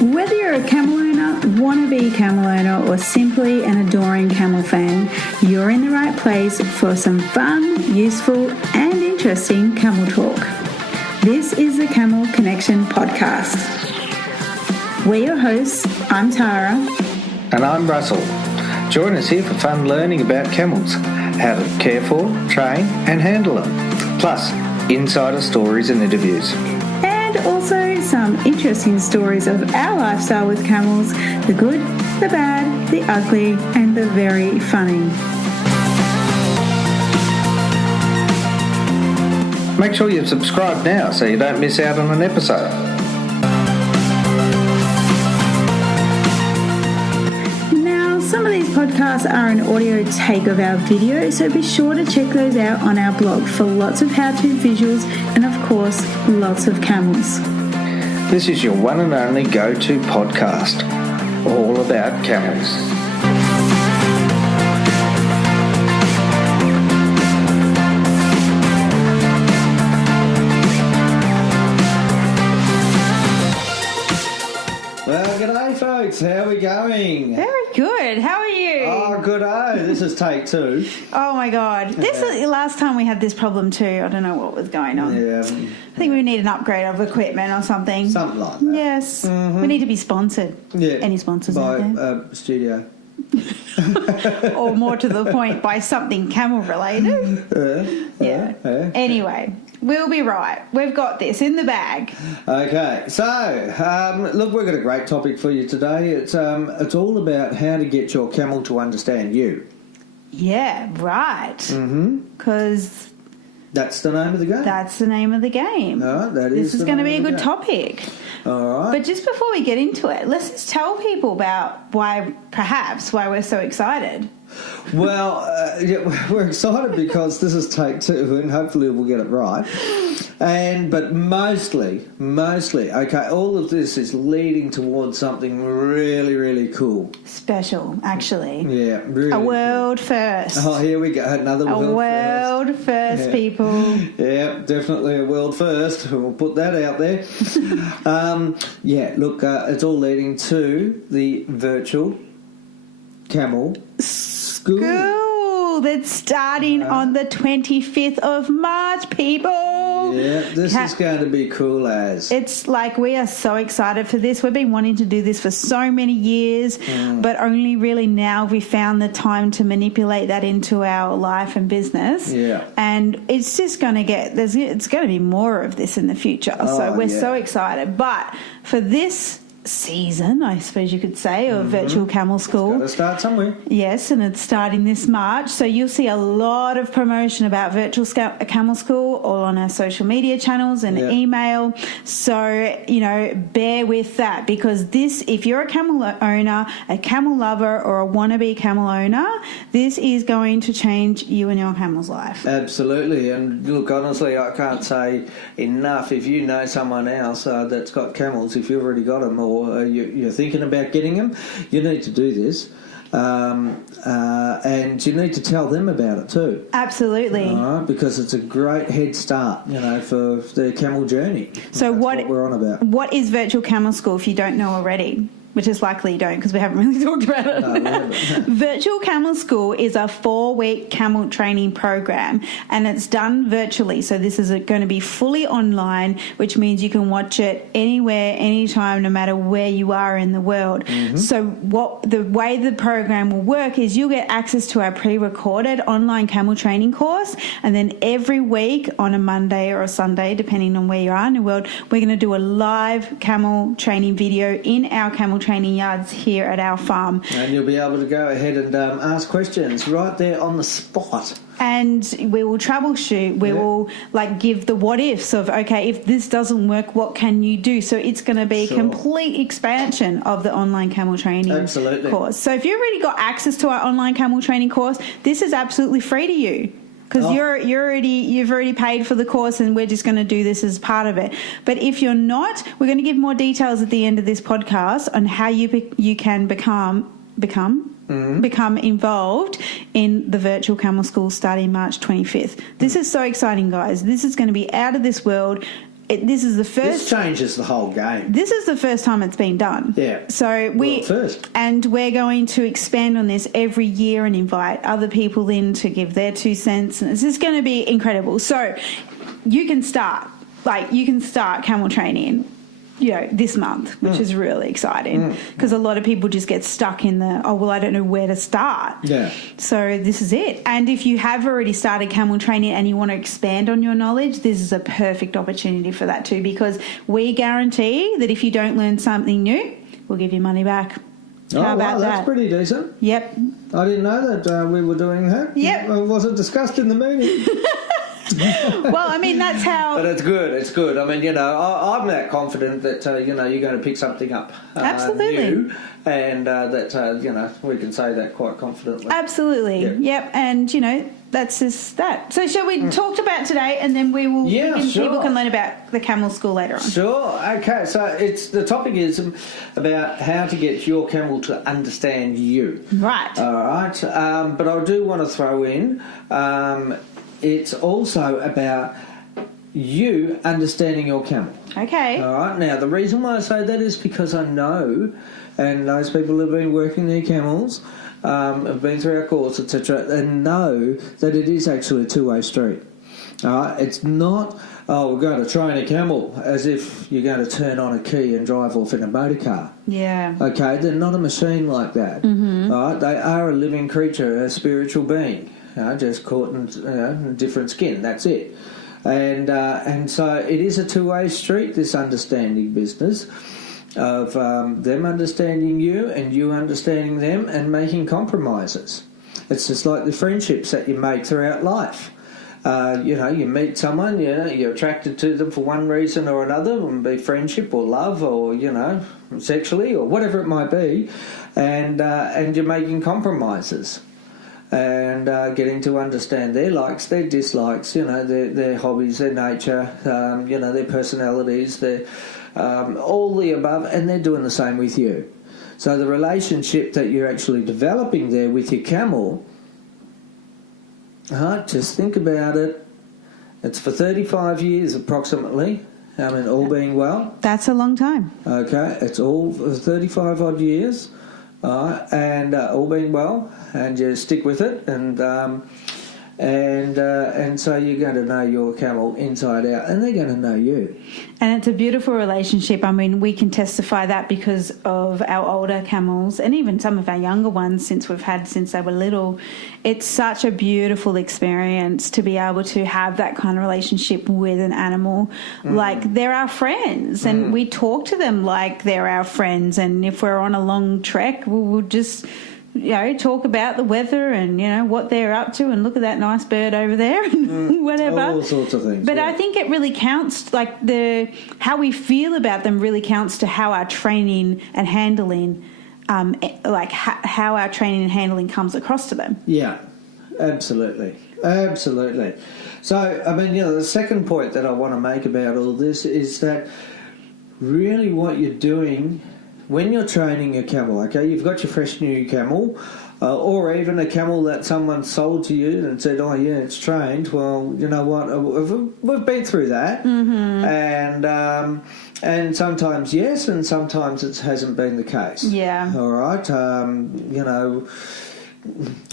Whether you're a camel owner, wannabe camel owner, or simply an adoring camel fan, you're in the right place for some fun, useful, and interesting camel talk. This is the Camel Connection podcast. We're your hosts. I'm Tara. And I'm Russell. Join us here for fun learning about camels, how to care for, train, and handle them. Plus, insider stories and interviews. And also some interesting stories of our lifestyle with camels, the good, the bad, the ugly, and the very funny. Make sure you've subscribed now so you don't miss out on an episode. Now, some of these podcasts are an audio take of our video, so be sure to check those out on our blog for lots of how-to visuals and, of course, lots of camels. This is your one and only go-to podcast, all about camels. Well, g'day folks, how are we going? Very good. How are you? Oh, good-o. This is take two. Oh my God. This is the last time we had this problem too. I don't know what was going on. Yeah. I think we need an upgrade of equipment or something. Something like that. Yes. We need to be sponsored. Yeah. Any sponsors out there? By studio. Or more to the point, by something camel related. Yeah. Anyway, we'll be right. We've got this in the bag. Okay, so look, we've got a great topic for you today. It's all about how to get your camel to understand you. Yeah, right. Because that's the name of the game. that's the name of the game. All right, This is going to be a good topic. All right. But just before we get into it, let's just tell people about why we're so excited. Well, we're excited because this is take two, and hopefully we'll get it right. But mostly, okay, all of this is leading towards something really, really cool. Special, actually. Yeah, really. A world first. Oh, here we go, another world first, Yeah. people. Yeah, definitely a world first. We'll put that out there. Look, it's all leading to the virtual camel school. Cool. That's starting on the 25th of March, people. Yeah, this is going to be cool as. It's like we are so excited for this. We've been wanting to do this for so many years, but only really now we found the time to manipulate that into our life and business. Yeah. And it's just going to it's going to be more of this in the future. So we're so excited. But for this season, I suppose you could say, of Virtual Camel School. Got to start somewhere. Yes, and it's starting this March. So you'll see a lot of promotion about Virtual Camel School all on our social media channels and email. So, bear with that, because this, if you're a camel owner, a camel lover, or a wannabe camel owner, this is going to change you and your camel's life. Absolutely. And look, honestly, I can't say enough. If you know someone else that's got camels, if you've already got them, or you're thinking about getting them, you need to do this. And you need to tell them about it too. Absolutely. All right, because it's a great head start, for their camel journey. So that's what we're on about. What is Virtual Camel School, if you don't know already? Which is likely you don't, because we haven't really talked about it. No, we haven't. Virtual Camel School is a 4-week camel training program, and it's done virtually. So this is going to be fully online, which means you can watch it anywhere, anytime, no matter where you are in the world. So the way the program will work is you'll get access to our pre-recorded online camel training course, and then every week on a Monday or a Sunday, depending on where you are in the world, we're going to do a live camel training video in our camel training yards here at our farm. And you'll be able to go ahead and ask questions right there on the spot. And we will troubleshoot. We will give the what ifs of, okay, if this doesn't work, what can you do? So it's going to be a complete expansion of the online camel training course. So if you've already got access to our online camel training course, this is absolutely free to you. Because you've already paid for the course, and we're just going to do this as part of it. But if you're not, we're going to give more details at the end of this podcast on how you can become involved in the Virtual Camel School starting March 25th. This is so exciting, guys. This is going to be out of this world. this is the This first. changes the whole game. This is the first time it's been done. Yeah. So World first. and we're going to expand on this every year and invite other people in to give their 2 cents, and it's just going to be incredible. So you can start camel training, this month, which is really exciting because a lot of people just get stuck in I don't know where to start. Yeah. So this is it. And if you have already started camel training and you want to expand on your knowledge, this is a perfect opportunity for that too, because we guarantee that if you don't learn something new, we'll give you money back. How about that's that? pretty decent. Yep. I didn't know that we were doing that. Yep. It wasn't discussed in the meeting. Well, I mean, that's how... But it's good. It's good. I mean, I'm that confident that, you're going to pick something up Absolutely. new, and that, we can say that quite confidently. Absolutely. Yep. And, that's just that. So shall we talk about today, and then people can learn about the camel school later on. Sure. Okay. So the topic is about how to get your camel to understand you. Right. All right. But I do want to throw in... it's also about you understanding your camel. Okay. All right. Now, the reason why I say that is because I know, and those people who have been working their camels, have been through our course, etc., and know that it is actually a two-way street. All right. It's not, we're going to train a camel as if you're going to turn on a key and drive off in a motor car. Yeah. Okay. They're not a machine like that. Mm-hmm. All right. They are a living creature, a spiritual being. Just caught in different skin. That's it. And so it is a two-way street, this understanding business of them understanding you and you understanding them and making compromises. It's just like the friendships that you make throughout life. You meet someone, you're attracted to them for one reason or another, and be friendship or love or, sexually or whatever it might be, and you're making compromises. And getting to understand their likes, their dislikes, their hobbies, their nature, their personalities, their all the above, and they're doing the same with you. So the relationship that you're actually developing there with your camel, just think about it. It's for 35 years approximately. I mean, all being well. That's a long time. Okay, it's all for 35 odd years. And all being well, and you stick with it, and so you're going to know your camel inside out, and they're going to know you. And it's a beautiful relationship. I mean, we can testify that because of our older camels and even some of our younger ones since they were little. It's such a beautiful experience to be able to have that kind of relationship with an animal. Like they're our friends, and we talk to them like they're our friends. And if we're on a long trek, we'll just... talk about the weather and, what they're up to, and look at that nice bird over there and whatever. All sorts of things. But I think it really counts, like how we feel about them really counts to how our training and handling, how our training and handling comes across to them. Yeah, absolutely. Absolutely. So, I mean, the second point that I want to make about all this is that really what you're doing... when you're training a camel, okay, you've got your fresh new camel, or even a camel that someone sold to you and said, oh, yeah, it's trained. Well, you know what, we've been through that. Mm-hmm. And sometimes yes, and sometimes it hasn't been the case. Yeah. All right.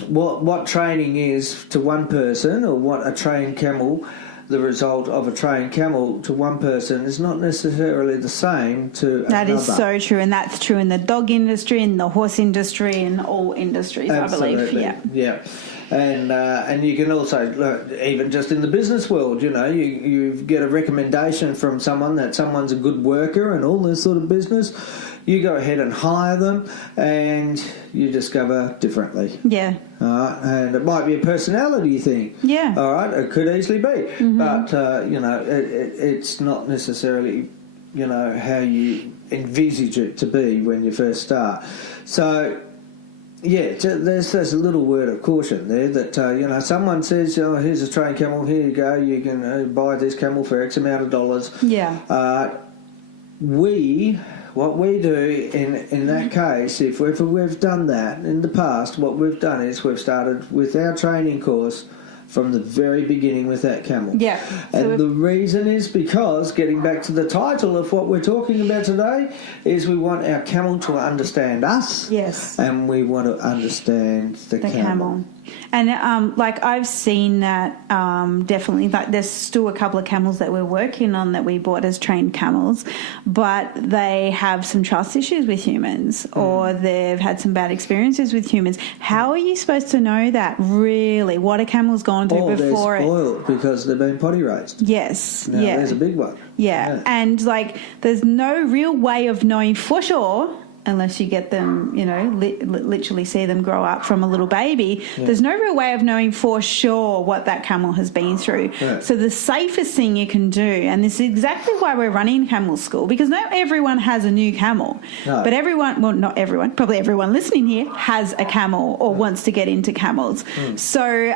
What training is to one person, or what a trained camel... the result of a trained camel to one person is not necessarily the same to that another. Is so true, and that's true in the dog industry, in the horse industry, in all industries. Absolutely. I believe. Yeah. And you can also look, even just in the business world, you get a recommendation from someone that someone's a good worker and all this sort of business. You go ahead and hire them, and you discover differently. Yeah. And it might be a personality thing. Yeah. All right, it could easily be. Mm-hmm. But, it's not necessarily, how you envisage it to be when you first start. So, yeah, there's a little word of caution there that, someone says, oh, here's a trained camel, here you go, you can buy this camel for X amount of dollars. Yeah. What we do in that case, if we've done that in the past, what we've done is we've started with our training course from the very beginning with that camel. Yeah. And the reason is because, getting back to the title of what we're talking about today, is we want our camel to understand us. Yes. And we want to understand the camel. And like I've seen that definitely, like there's still a couple of camels that we're working on that we bought as trained camels, but they have some trust issues with humans or they've had some bad experiences with humans. How are you supposed to know that, really? What a camel's gone through before they're spoiled because they've been potty raised. Yes. Now, there's a big one. Yeah. And like there's no real way of knowing for sure, unless you get them, you know, literally see them grow up from a little baby. Yeah. There's no real way of knowing for sure what that camel has been through. Yeah. So the safest thing you can do, and this is exactly why we're running camel school, because not everyone has a new camel. No. But everyone, well, not everyone, probably everyone listening here has a camel or wants to get into camels. So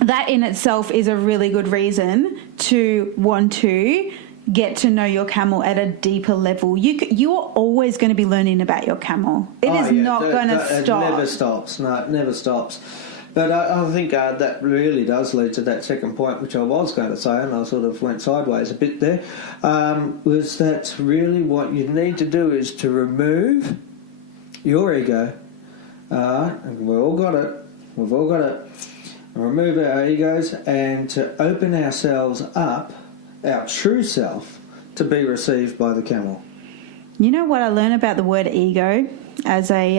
that in itself is a really good reason to want to get to know your camel at a deeper level. You're always going to be learning about your camel. It is not going to stop. It never stops. No, it never stops. But I think that really does lead to that second point, which I was going to say, and I sort of went sideways a bit there, was that really what you need to do is to remove your ego. We've all got it. We've all got it. Remove our egos and to open ourselves up, our true self, to be received by the camel. You know what I learned about the word ego as a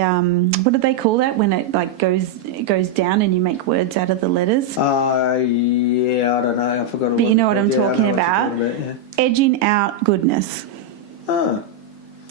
what do they call that when it like goes down and you make words out of the letters? Yeah, I don't know. I forgot. But you know what I'm talking about? Yeah. Edging out goodness. Oh.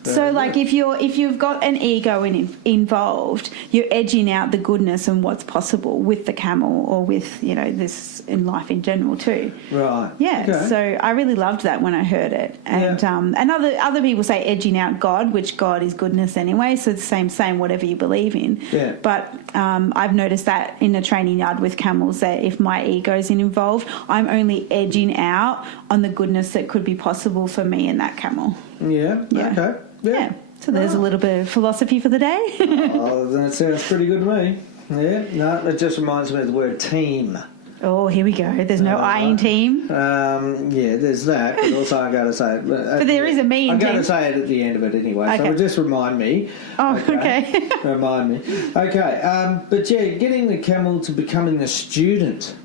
So, like, if you've got an ego involved, you're edging out the goodness and what's possible with the camel or with, you know, this in life in general too. Right. Yeah. Okay. So I really loved that when I heard it, and and other people say edging out God, which God is goodness anyway. So it's the same whatever you believe in. Yeah. But I've noticed that in the training yard with camels, that if my ego's involved, I'm only edging out on the goodness that could be possible for me and that camel. Yeah. Okay. Yeah. So there's a little bit of philosophy for the day. Oh, that sounds pretty good to me. Yeah. No, it just reminds me of the word team. Oh, here we go. There's no I in team. Yeah, there's that. But also I got to say it. But there is a me in team. I'm going to say it at the end of it anyway. Okay. So just remind me. Oh, okay. Remind me. Okay. But yeah, getting the camel to becoming a student.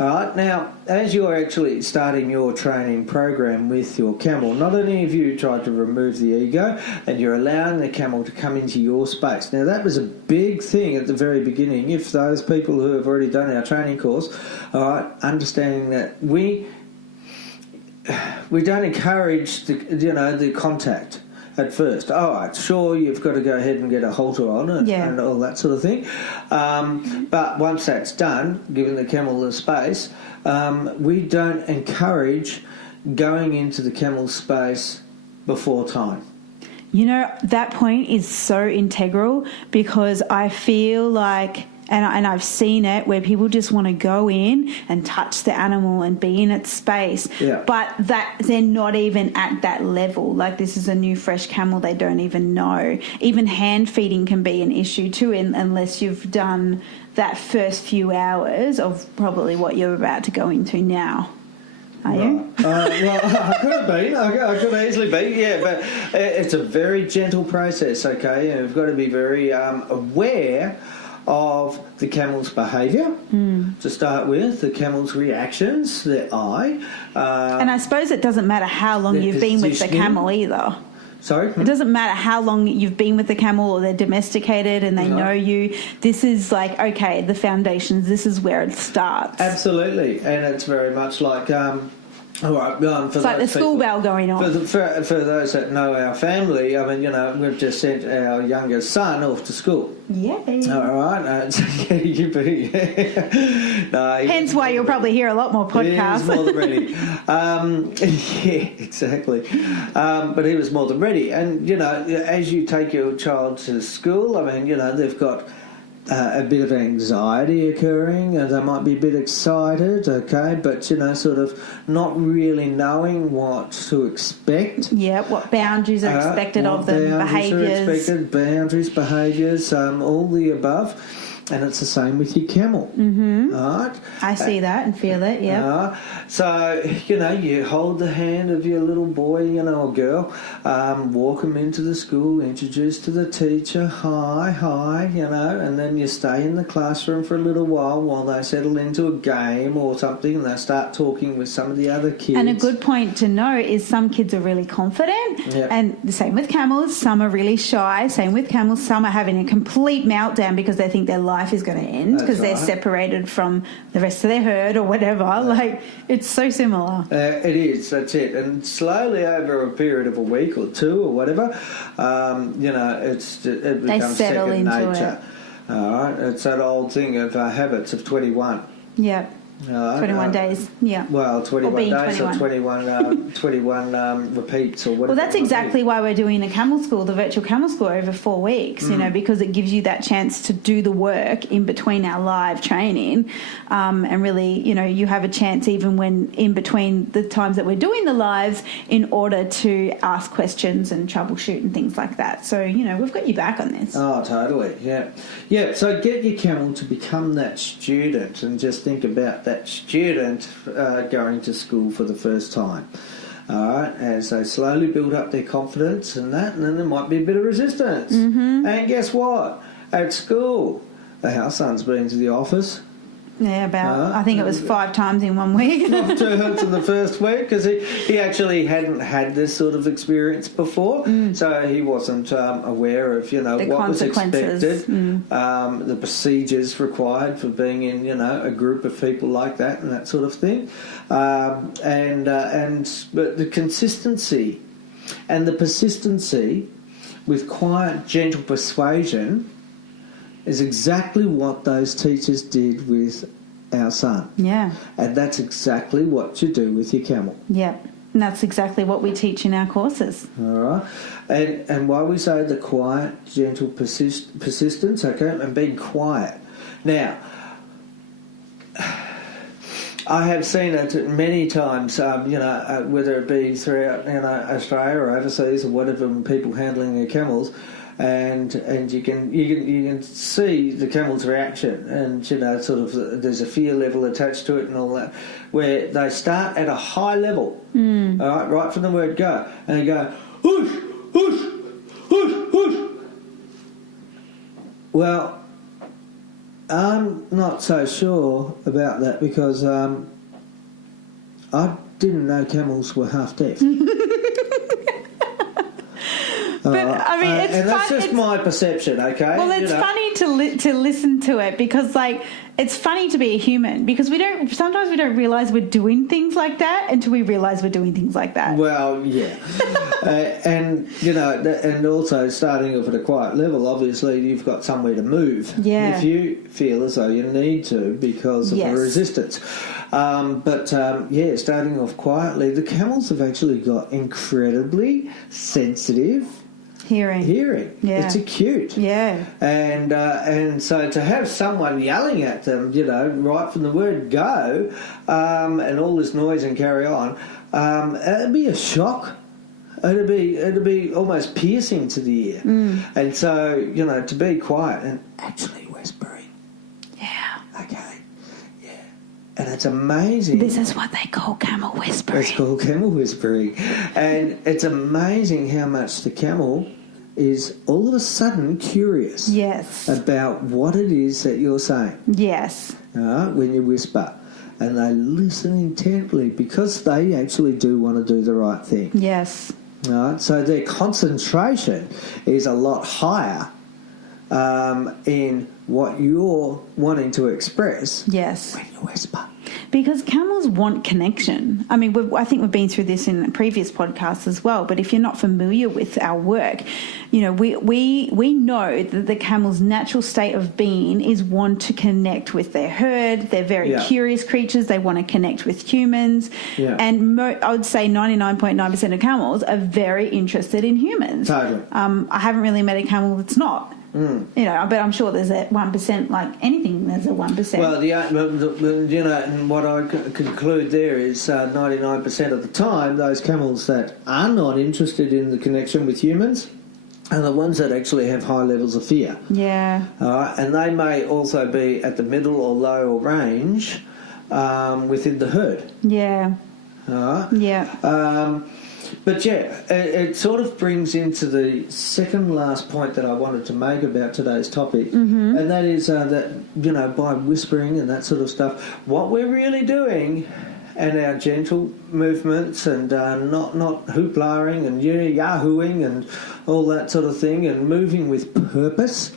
All right, now, as you're actually starting your training program with your camel, not only have you tried to remove the ego, and you're allowing the camel to come into your space. Now, that was a big thing at the very beginning. If those people who have already done our training course, all right, understanding that we don't encourage the contact at first. All right, sure, you've got to go ahead and get a halter on it and all that sort of thing. But once that's done, giving the camel the space, we don't encourage going into the camel's space before time. You know, that point is so integral, because I feel like, and I've seen it, where people just want to go in and touch the animal and be in its space, but that they're not even at that level. Like, this is a new fresh camel, they don't even know. Even hand feeding can be an issue too, unless you've done that first few hours of probably what you're about to go into now. Are you? Well, I could have been. I could easily be, yeah, but it's a very gentle process, okay? And we've got to be very aware of the camel's behaviour to start with, the camel's reactions, their eye. And I suppose it doesn't matter how long you've been with the camel either. Sorry? It doesn't matter how long you've been with the camel, or they're domesticated and they know you. This is like, okay, the foundations, this is where it starts. Absolutely. And it's very much like... all right, it's like the school bell going on. For those that know our family, I mean, we've just sent our youngest son off to school. Yay. All right. Hence why you'll probably hear a lot more podcasts. He was more than ready. Yeah, exactly. But he was more than ready. And, as you take your child to school, I mean, they've got... a bit of anxiety occurring, they might be a bit excited, okay, but sort of not really knowing what to expect. Yeah, what boundaries are expected of them, behaviours. Boundaries, all the above. And it's the same with your camel. Mm-hmm. All right? I see that and feel it, yeah. So, you hold the hand of your little boy, or girl, walk them into the school, introduce to the teacher, hi, and then you stay in the classroom for a little while they settle into a game or something, and they start talking with some of the other kids. And a good point to know is some kids are really confident, and the same with camels. Some are really shy. Same with camels. Some are having a complete meltdown because they think their life is going to end because they're separated from the rest of their herd or whatever. Like, it's so similar. It is, that's it. And slowly over a period of a week or two or whatever, it becomes second nature. All right, it's that old thing of habits of 21. Yeah. 21 days, yeah. Well, 21 days 21. or 21 repeats or whatever. Well, that's exactly why we're doing the camel school, the virtual camel school, over 4 weeks, because it gives you that chance to do the work in between our live training. And really, you have a chance even when in between the times that we're doing the lives in order to ask questions and troubleshoot and things like that. So, we've got you back on this. Oh, totally, yeah. Yeah, so get your camel to become that student and just think about that student going to school for the first time. All right, as they slowly build up their confidence and then there might be a bit of resistance. Mm-hmm. And guess what? At school, our son's been to the office. Yeah, I think it was 5 times in 1 week. Not too hurt in the first week because he actually hadn't had this sort of experience before, so he wasn't aware of what was expected, the procedures required for being in a group of people like that and that sort of thing, but the consistency and the persistency with quiet, gentle persuasion is exactly what those teachers did with our son. Yeah. And that's exactly what you do with your camel. Yeah. And that's exactly what we teach in our courses. All right. And why we say the quiet, gentle persistence, okay, and being quiet. Now, I have seen it many times, whether it be throughout Australia or overseas or whatever, when people handling their camels, and you can see the camel's reaction, and sort of there's a fear level attached to it and all that, where they start at a high level, all right from the word go, and they go whoosh, whoosh, whoosh, whoosh. Well, I'm not so sure about that because I didn't know camels were half deaf. But I mean, it's and that's just my perception, okay? Well, it's funny to listen to it because, it's funny to be a human because sometimes we don't realise we're doing things like that until we realise we're doing things like that. Well, yeah, and and also starting off at a quiet level, obviously you've got somewhere to move. Yeah. If you feel as though you need to because of the resistance. Starting off quietly, the camels have actually got incredibly sensitive hearing. Yeah. It's acute. Yeah. And so to have someone yelling at them, right from the word go, and all this noise and carry on, it'd be a shock. It'd be almost piercing to the ear. And so, to be quiet and actually whispering. Yeah. Okay. Yeah. And it's amazing. This is what they call camel whispering. It's called camel whispering. And it's amazing how much the camel is all of a sudden curious. Yes. About what it is that you're saying. Yes. When you whisper. And they listen intently because they actually do want to do the right thing. Yes. So their concentration is a lot higher in what you're wanting to express. Yes. When you whisper. Because camels want connection. I mean, I think we've been through this in previous podcasts as well, but if you're not familiar with our work, we know that the camel's natural state of being is want to connect with their herd. They're very curious creatures. They want to connect with humans. Yeah. And I would say 99.9% of camels are very interested in humans. Totally. I haven't really met a camel that's not. But I'm sure there's a 1%, like anything, there's a 1%. Well, and what I conclude there is 99% of the time, those camels that are not interested in the connection with humans are the ones that actually have high levels of fear. Yeah. And they may also be at the middle or low or range within the herd. Yeah. Yeah. But yeah, it sort of brings into the second last point that I wanted to make about today's topic, and that is that, you know, by whispering and that sort of stuff, what we're really doing, and our gentle movements and not hoopla-ing and yahooing and all that sort of thing, and moving with purpose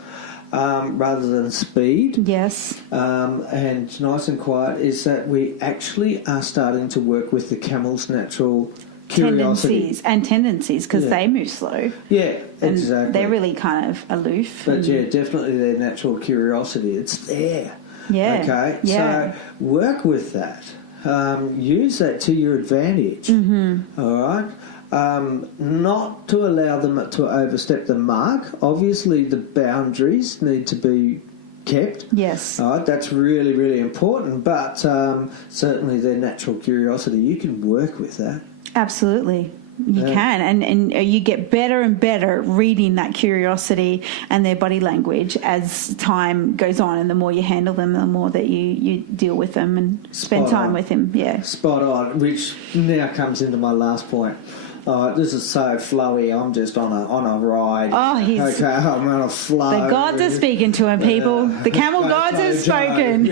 rather than speed. Yes. And nice and quiet, is that we actually are starting to work with the camel's natural curiosity tendencies, because they move slow. Yeah, and exactly. They're really kind of aloof. But yeah, definitely their natural curiosity. It's there. Yeah. Okay. Yeah. So work with that. Use that to your advantage. All right. Not to allow them to overstep the mark. Obviously, the boundaries need to be kept. Yes. All right. That's really, really important. But certainly their natural curiosity, you can work with that. Absolutely. You can, and you get better and better reading that curiosity and their body language as time goes on, and the more you handle them, the more that you deal with them and spend time with them. Yeah. Spot on, which now comes into my last point. This is so flowy. I'm just on a ride. Oh, he's I'm on a flow. The gods are speaking to him, people. The camel gods have spoken.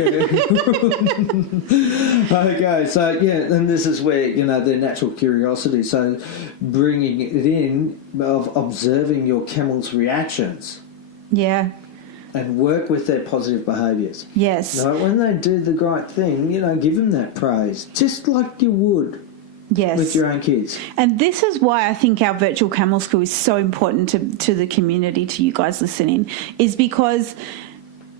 Okay, so yeah, and this is where, you know, their natural curiosity. So bringing it in of observing your camel's reactions. Yeah. And work with their positive behaviours. Yes. You know, when they do the right thing, you know, give them that praise, just like you would. Yes. With your own kids. And this is why I think our virtual camel school is so important to the community, to you guys listening, is because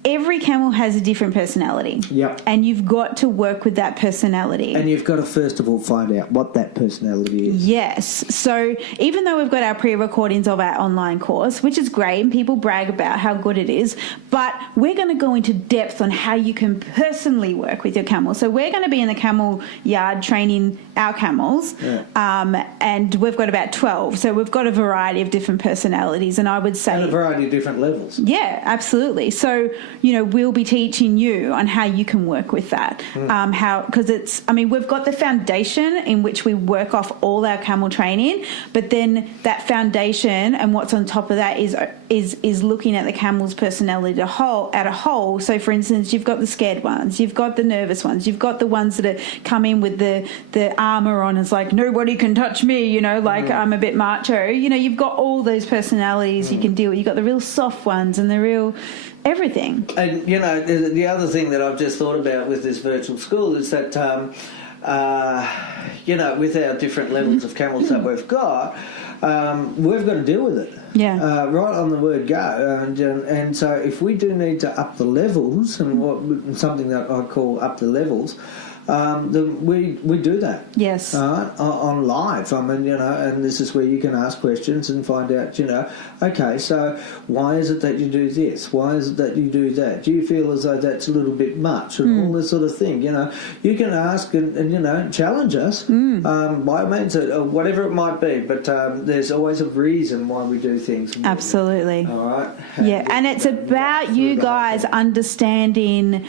every camel has a different personality. Yep. And you've got to work with that personality. And you've got to first of all find out what that personality is. Yes. So even though we've got our pre-recordings of our online course, which is great, and people brag about how good it is, but we're going to go into depth on how you can personally work with your camel. So we're going to be in the camel yard training our camels, and we've got about 12. So we've got a variety of different personalities, and I would say... And a variety of different levels. Yeah, absolutely. So, you know, we'll be teaching you on how you can work with that. Because it's, I mean, we've got the foundation in which we work off all our camel training, but then that foundation and what's on top of that is looking at the camel's personality at a whole. So, for instance, you've got the scared ones, you've got the nervous ones, you've got the ones that come in with the armor on. It's like, nobody can touch me, you know, like I'm a bit macho. You know, you've got all those personalities you can deal with. You've got the real soft ones and the real... everything. And, you know, the other thing that I've just thought about with this virtual school is that, you know, with our different levels of camels that we've got to deal with it. Yeah. Right on the word go. And so if we do need to up the levels, and something that I call up the levels, then we do that. Yes. On live. I mean, you know, and this is where you can ask questions and find out, you know, okay, so why is it that you do this? Why is it that you do that? Do you feel as though that's a little bit much? And all this sort of thing, you know. You can ask and you know, challenge us by means, whatever it might be, but there's always a reason why we do things. Absolutely. All right? Yeah, and it's about you guys understanding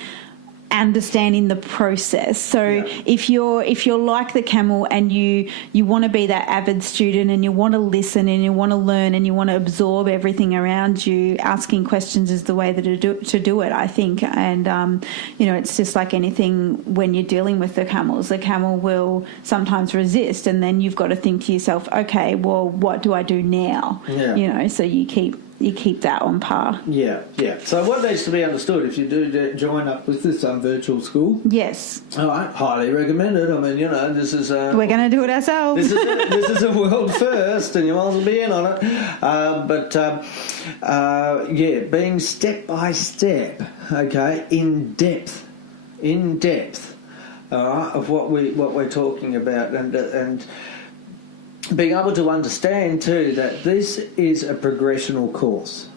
the process. So if you're like the camel and you want to be that avid student and you want to listen and you want to learn and you want to absorb everything around you, asking questions is the way to do it, I think. And you know, it's just like anything when you're dealing with the camels. The camel will sometimes resist, and then you've got to think to yourself, okay, well, what do I do now? Yeah. You know, so you keep that on par. Yeah. So what needs to be understood if you do join up with this virtual school? Yes. All right, highly recommended. I mean, you know, this is... We're going to do it ourselves. This is a world first, and you might as well be in on it. Being step by step, okay, in depth, all right, of what we're talking about, and being able to understand too that this is a progressional course.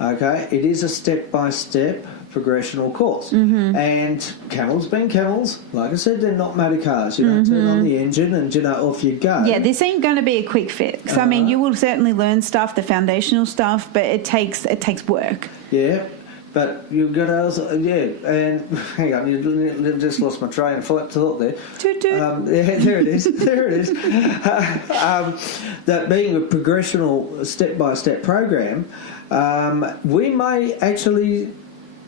Okay, it is a step by step progressional course. And camels being camels, like I said, they're not motor cars. You don't turn on the engine and, off you go. Yeah, this ain't going to be a quick fix. I mean, you will certainly learn stuff, the foundational stuff, but it takes work. Yeah. But you've got to also, and hang on, you just lost my train of thought there. Toot toot. There it is. That being a progressional step-by-step program, we may actually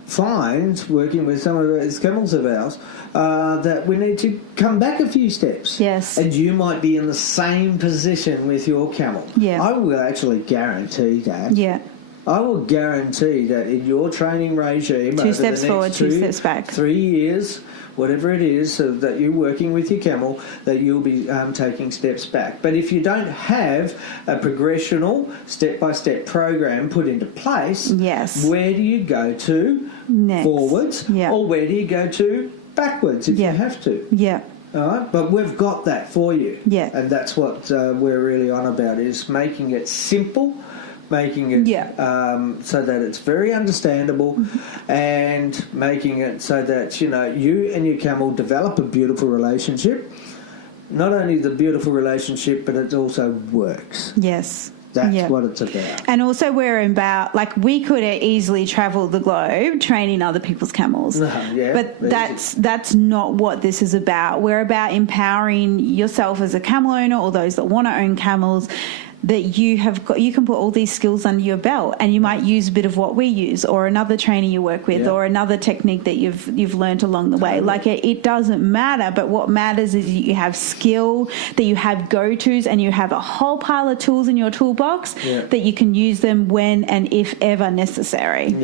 find, working with some of these camels of ours, that we need to come back a few steps. Yes. And you might be in the same position with your camel. Yeah. I will actually guarantee that. Yeah. I will guarantee that in your training regime, two over steps the next forward, 2 steps back, 3 years, whatever it is, so that you're working with your camel, that you'll be taking steps back. But if you don't have a progressional step-by-step program put into place, yes, where do you go to? Next. Forwards, or where do you go to? Backwards, if you have to. Yeah. All right, but we've got that for you. Yeah. And that's what we're really on about, is making it simple, making it so that it's very understandable, and making it so that, you and your camel develop a beautiful relationship. Not only the beautiful relationship, but it also works. Yes. That's what it's about. And also we're about, we could easily travel the globe training other people's camels. But that's not what this is about. We're about empowering yourself as a camel owner, or those that want to own camels, that you can put all these skills under your belt, and you might use a bit of what we use, or another trainer you work with, or another technique that you've learned along the way. It doesn't matter, but what matters is you have skill, that you have go-tos, and you have a whole pile of tools in your toolbox that you can use them when and if ever necessary.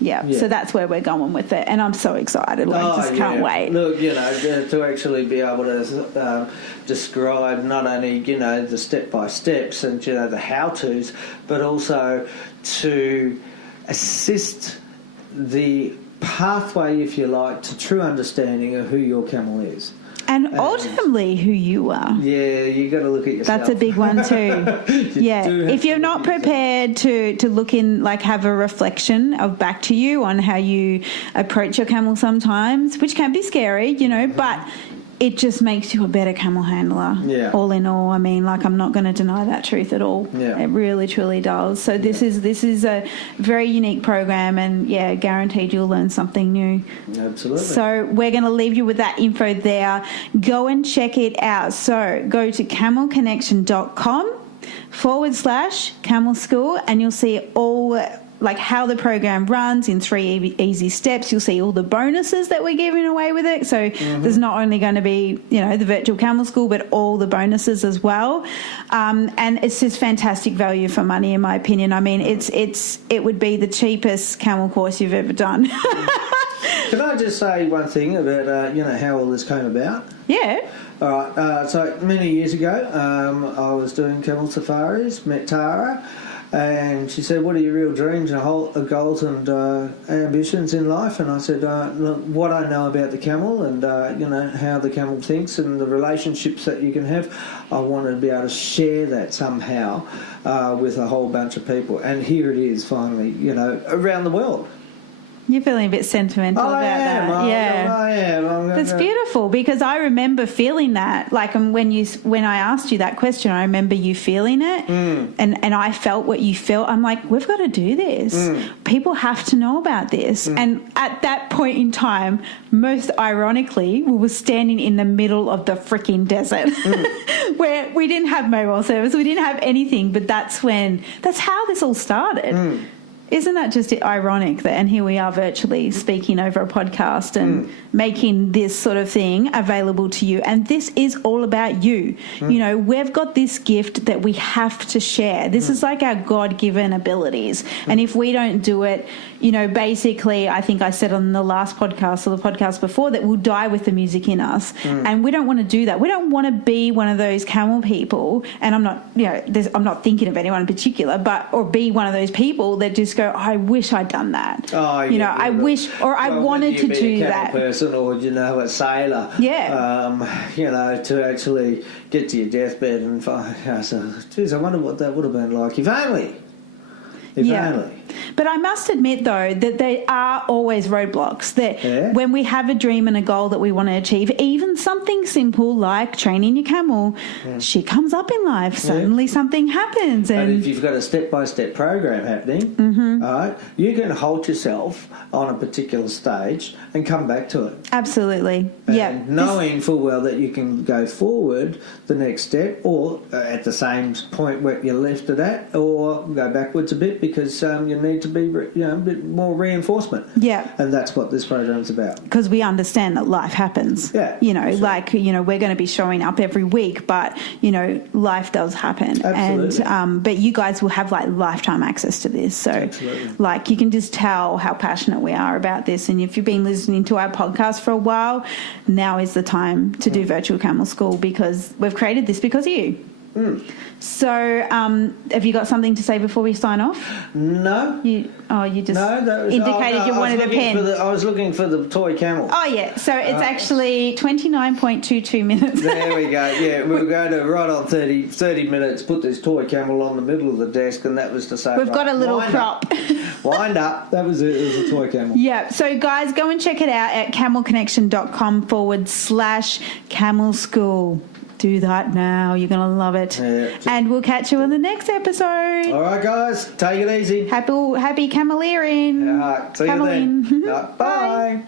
Yeah, so that's where we're going with it, and I'm so excited. Just can't wait. Look, to actually be able to describe not only, the step-by-steps and, the how-tos, but also to assist the pathway, if you like, to true understanding of who your camel is. And ultimately who you are. Yeah, you got to look at yourself. That's a big one too. If you're not prepared to look in, have a reflection of back to you on how you approach your camel sometimes, which can be scary, but it just makes you a better camel handler. All in all, I mean, I'm not going to deny that truth at all. It really, truly does. So this is a very unique program, and guaranteed you'll learn something new. Absolutely. So we're going to leave you with that info there. Go and check it out. So go to camelconnection.com/camel school, and you'll see all how the program runs in 3 easy steps. You'll see all the bonuses that we're giving away with it. So there's not only going to be, the virtual camel school, but all the bonuses as well. And it's just fantastic value for money, in my opinion. I mean, it would be the cheapest camel course you've ever done. Can I just say one thing about, how all this came about? Yeah. All right. So many years ago, I was doing camel safaris, met Tara, and she said, "What are your real dreams and goals and ambitions in life?" And I said, "Look, what I know about the camel and how the camel thinks and the relationships that you can have, I wanted to be able to share that somehow with a whole bunch of people." And here it is, finally, around the world. You're feeling a bit sentimental about that. I am. That's beautiful, because I remember feeling that. When I asked you that question, I remember you feeling it, and I felt what you felt. I'm like, we've got to do this. People have to know about this. And at that point in time, most ironically, we were standing in the middle of the freaking desert, where we didn't have mobile service, we didn't have anything. But that's how this all started. Isn't that just ironic that, and here we are virtually speaking over a podcast and making this sort of thing available to you. And this is all about you. We've got this gift that we have to share. This is like our God-given abilities. And if we don't do it, basically, I think I said on the last podcast or the podcast before that we'll die with the music in us. And we don't want to do that. We don't want to be one of those camel people. And I'm not, I'm not thinking of anyone in particular, or be one of those people that just go, I wish I'd done that. I wish, or I wanted to do that. Person, or a sailor. To actually get to your deathbed and find, geez, I wonder what that would have been like. If only. But I must admit, though, that there are always roadblocks. That when we have a dream and a goal that we want to achieve, even something simple like training your camel, shit comes up in life. Suddenly something happens. And if you've got a step-by-step program happening, all right, you can halt yourself on a particular stage and come back to it. Absolutely. And knowing full well that you can go forward the next step or at the same point where you left it at, or go backwards a bit because you need to be a bit more reinforcement. Yeah. And that's what this program's about. Because we understand that life happens. Yeah. We're going to be showing up every week, but, life does happen. Absolutely. And, but you guys will have, lifetime access to this. So, Absolutely. You can just tell how passionate we are about this. And if you've been listening to our podcast for a while, now is the time to do Virtual Camel School, because we've created this because of you. So, have you got something to say before we sign off? No. You just indicated you wanted a pen. I was looking for the toy camel. Oh, yeah. So it's actually 29.22 minutes. There we go. Yeah, we were going to right on 30 minutes, put this toy camel on the middle of the desk, and that was to say... We've got a little prop. Wind up. That was it. It was a toy camel. Yeah. So, guys, go and check it out at camelconnection.com/camel school. Do that now. You're going to love it. Yeah. And we'll catch you on the next episode. All right, guys. Take it easy. Happy cameleering. All right. See you then. Bye.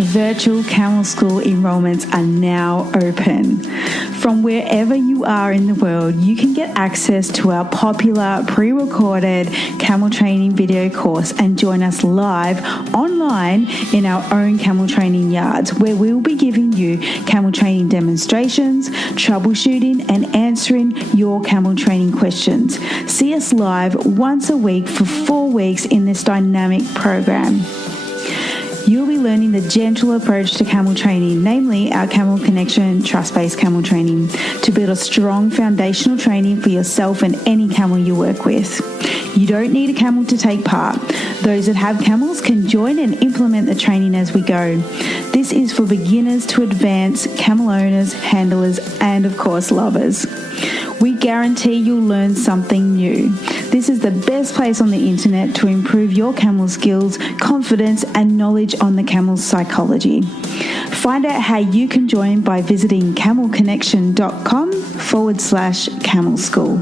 Virtual Camel School enrollments are now open. From wherever you are in the world, you can get access to our popular pre-recorded camel training video course and join us live online in our own camel training yards, where we will be giving you camel training demonstrations, troubleshooting and answering your camel training questions. See us live once a week for 4 weeks in this dynamic program. You'll be learning the gentle approach to camel training, namely our Camel Connection trust-based camel training, to build a strong foundational training for yourself and any camel you work with. You don't need a camel to take part. Those that have camels can join and implement the training as we go. This is for beginners to advanced camel owners, handlers, and of course lovers. We guarantee you'll learn something new. This is the best place on the internet to improve your camel skills, confidence, and knowledge on the camel's psychology. Find out how you can join by visiting camelconnection.com/camel school.